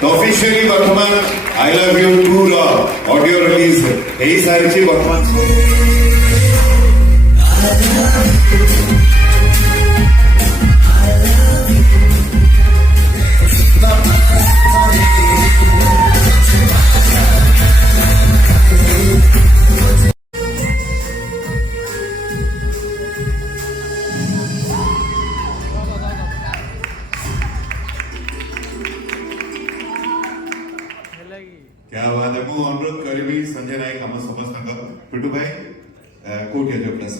तो ऑफिशियली वर्तमान I love you tour audio release यही सारी वर्तमान क्या बात है। मु अनुरोध करी संजय नायक आम समस्त पिटू भाई कोट प्लस